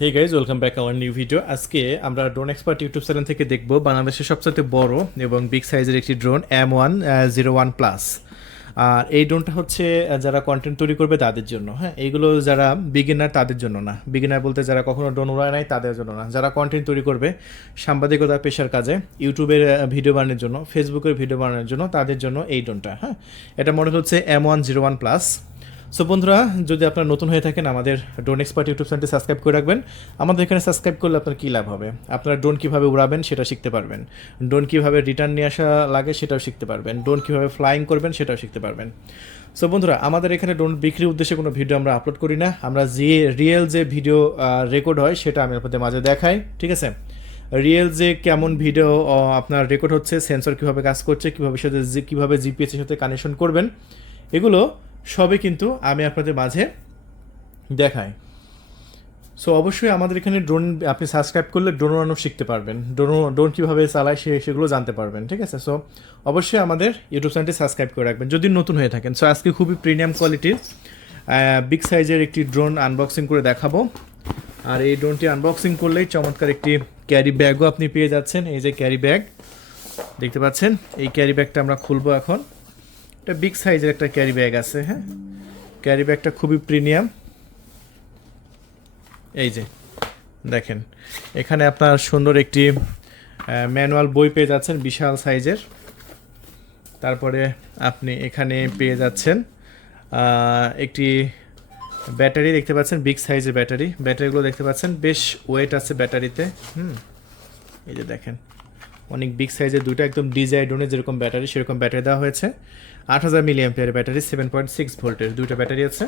Hey guys welcome back our new video আজকে আমরা drone expert YouTube channel থেকে দেখব বাংলাদেশের সবচেয়ে বড় এবং বিগ সাইজের একটি drone M one zero one plus আর এই ড্রোনটা হচ্ছে আহ, যারা কন্টেন্ট তৈরি করবে তাদের জন্য। হ্যাঁ এইগুলো যারা বিগিনার তাদের জন্য না। বিগিনার বলতে যারা কখনো ড্রোন উড়ায় নাই তাদের জন্য না। যারা কন্টেন্ট তৈরি করবে সাংবাদিকতা পেশার কাজে ইউটিউবের ভিডিও বানানোর জন্য ফেসবুকের ভিডিও বানানোর জন্য তাদের জন্য এই ড্রোনটা হ্যাঁ এটা মনে হচ্ছে M one zero one plus so বন্ধুরা, যদি আপনার নতুন হয়ে থাকেন, আমাদের ড্রোন এক্সপার্ট ইউটিউব চ্যানেলটি সাবস্ক্রাইব করে রাখবেন। আমাদের এখানে সাবস্ক্রাইব করলে আপনার কী লাভ হবে? আপনারা ড্রোন কীভাবে উড়াবেন সেটা শিখতে পারবেন। ড্রোন কীভাবে রিটার্ন নিয়ে আসা লাগে, সেটাও শিখতে পারবেন। ড্রোন কীভাবে ফ্লাইং করবেন, সেটাও শিখতে পারবেন। সো বন্ধুরা, আমাদের এখানে ড্রোন বিক্রির উদ্দেশ্যে কোনো ভিডিও আমরা আপলোড করি না। আমরা যে রিয়েল যে ভিডিও রেকর্ড হয়, সেটা আমি আপনাদের মাঝে দেখাই, ঠিক আছে? রিয়েল যে কেমন ভিডিও আপনার রেকর্ড হচ্ছে সেন্সর কীভাবে কাজ করছে, কীভাবে সাথে কীভাবে জিপিএসের সাথে কানেকশন করবেন, এগুলো সবই কিন্তু আমি আপনাদের মাঝে দেখাই। সো অবশ্যই আমাদের এখানে ড্রোন আপনি সাবস্ক্রাইব করলে ড্রোন উড়ানো শিখতে পারবেন। ড্রোন ড্রোন কীভাবে চালায় সে, সেগুলো জানতে পারবেন, ঠিক আছে? সো অবশ্যই আমাদের ইউটিউব চ্যানেলটি সাবস্ক্রাইব করে রাখবেন, যদি নতুন হয়ে থাকেন। সো আজকে খুবই প্রিমিয়াম কোয়ালিটির বিগ সাইজের একটি ড্রোন আনবক্সিং করে দেখাবো। আর এই ড্রোনটি আনবক্সিং করলেই চমৎকার একটি ক্যারি ব্যাগও আপনি পেয়ে যাচ্ছেন। এই যে ক্যারি ব্যাগ দেখতে পাচ্ছেন? এই ক্যারি ব্যাগটা আমরা খুলবো এখন। এটা বিগ সাইজের একটা ক্যারি ব্যাগ আছে হ্যাঁ? ক্যারি ব্যাগটা খুবই প্রিমিয়াম এই যে, দেখেন, এখানে আপনার সুন্দর একটি ম্যানুয়াল বই পেয়ে যাচ্ছেন, বিশাল সাইজের তারপরে আপনি এখানে পেয়ে যাচ্ছেন একটি ব্যাটারি দেখতে পাচ্ছেন বিগ সাইজের ব্যাটারি। ব্যাটারিগুলো দেখতে পাচ্ছেন, বেশ ওয়েট আছে ব্যাটারিতে, হুম? এই যে দেখেন অনেক বিগ সাইজের দুটো একদম ডিজাই ডোনে যেরকম ব্যাটারি সেরকম ব্যাটারি দেওয়া হয়েছে। আট হাজার milli ampere battery seven point six ভোল্টের দুটো ব্যাটারি আছে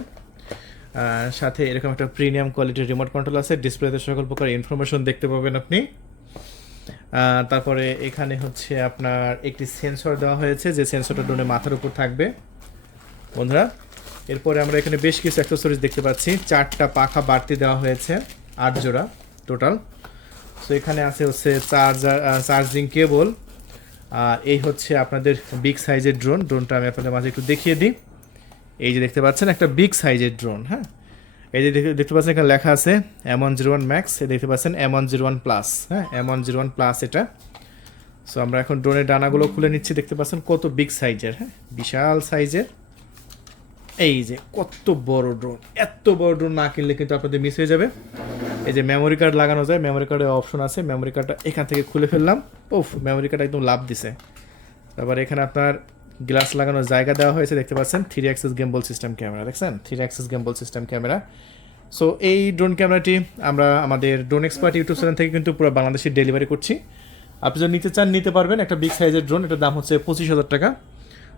সাথে এরকম একটা প্রিমিয়াম কোয়ালিটির রিমোট কন্ট্রোল আছে। ডিসপ্লেতে সকল প্রকার ইনফরমেশন দেখতে পাবেন আপনি। তারপরে এখানে হচ্ছে আপনার একটি সেন্সর দেওয়া হয়েছে, যে সেন্সরটা ড্রোনের মাথার উপর থাকবে। বন্ধুরা, এরপরে আমরা এখানে বেশ কিছু অ্যাক্সেসরিজ দেখতে পাচ্ছি। চারটা পাখা বাড়তি দেওয়া হয়েছে আট জোড়া টোটাল সো এখানে আছে হচ্ছে চার্জার চার্জিং কেবল। আর এই হচ্ছে আপনাদের বিগ সাইজের ড্রোন ড্রোনটা আমি আপনাদের মাঝে একটু দেখিয়ে দিই। এই যে দেখতে পাচ্ছেন, একটা বিগ সাইজের ড্রোন হ্যাঁ? এই যে দেখতে- পাচ্ছেন, এখানে লেখা আছে M one zero one max এ দেখতে পাচ্ছেন M one zero one plus হ্যাঁ? M one zero one plus এটা। সো আমরা এখন ড্রোনের ডানাগুলো খুলে নিচ্ছি। দেখতে পাচ্ছেন, কত বিগ সাইজের হ্যাঁ? বিশাল সাইজের এই যে কত বড় ড্রোন এত বড় ড্রোন না কিনলে কিন্তু আপনাদের মিস হয়ে যাবে। এই যে মেমোরি কার্ড লাগানো যায় মেমোরি কার্ডের অপশন আছে মেমোরি কার্ডটা এখান থেকে খুলে ফেললাম ওফ মেমোরি কার্ড একদম লাভ দিছে। তারপর এখানে আপনার গ্লাস লাগানোর জায়গা দেওয়া হয়েছে, দেখতে পাচ্ছেন three axis gimbal system camera দেখছেন? Three axis gimbal system camera so এই ড্রোন ক্যামেরাটি আমরা আমাদের ড্রোন এক্সপার্ট ইউটিউব চ্যানেল থেকে কিন্তু পুরো বাংলাদেশে ডেলিভারি করছি। আপনি যদি নিতে চান, নিতে পারবেন, একটা বিগ সাইজের ড্রোন এটার দাম হচ্ছে পঁচিশ হাজার টাকা।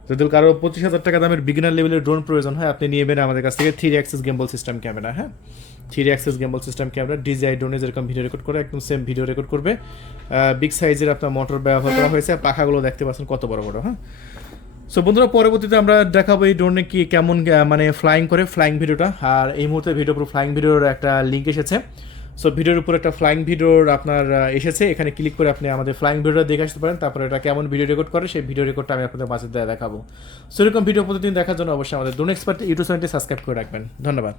যদি কারও পঁচিশ হাজার টাকা দামের বিগিনার লেভেলের ড্রোন প্রয়োজন হয়, আপনি নিয়ে আমাদের কাছ থেকে three axis gimbal system camera হ্যাঁ? Three axis gimbal system camera DJI ড্রোনে যেরকম ভিডিও রেকর্ড করে, একদম সেম ভিডিও রেকর্ড করবে। বিগ সাইজের আপনার মোটর ব্যবহার করা হয়েছে পাখাগুলো দেখতে পাচ্ছেন কত বড় বড় হ্যাঁ? সো বন্ধুরা, পরবর্তীতে আমরা দেখাবো এই ড্রোনে কি কেমন মানে ফ্লাইং করে ফ্লাইং ভিডিওটা আর এই মুহূর্তে ভিডিও ফ্লাইং ভিডিওর একটা লিঙ্ক এসেছে। সো ভিডিওর উপর একটা ফ্লাইং ভিডিওর আপনার এসেছে। এখানে ক্লিক করে আপনি আমাদের ফ্লাইং ভিডিওটা দেখে আসতে পারেন। তারপরে এটা কেমন ভিডিও রেকর্ড করে, সেই ভিডিও রেকর্ডটা আমি আপনাদের মাঝে দেখাবো। সেরকম ভিডিও প্রতিদিন দেখার জন্য অবশ্যই আমাদের এক্সপার্ট ইউটিউব চ্যানেলটি সাবস্ক্রাইব করে রাখবেন। ধন্যবাদ।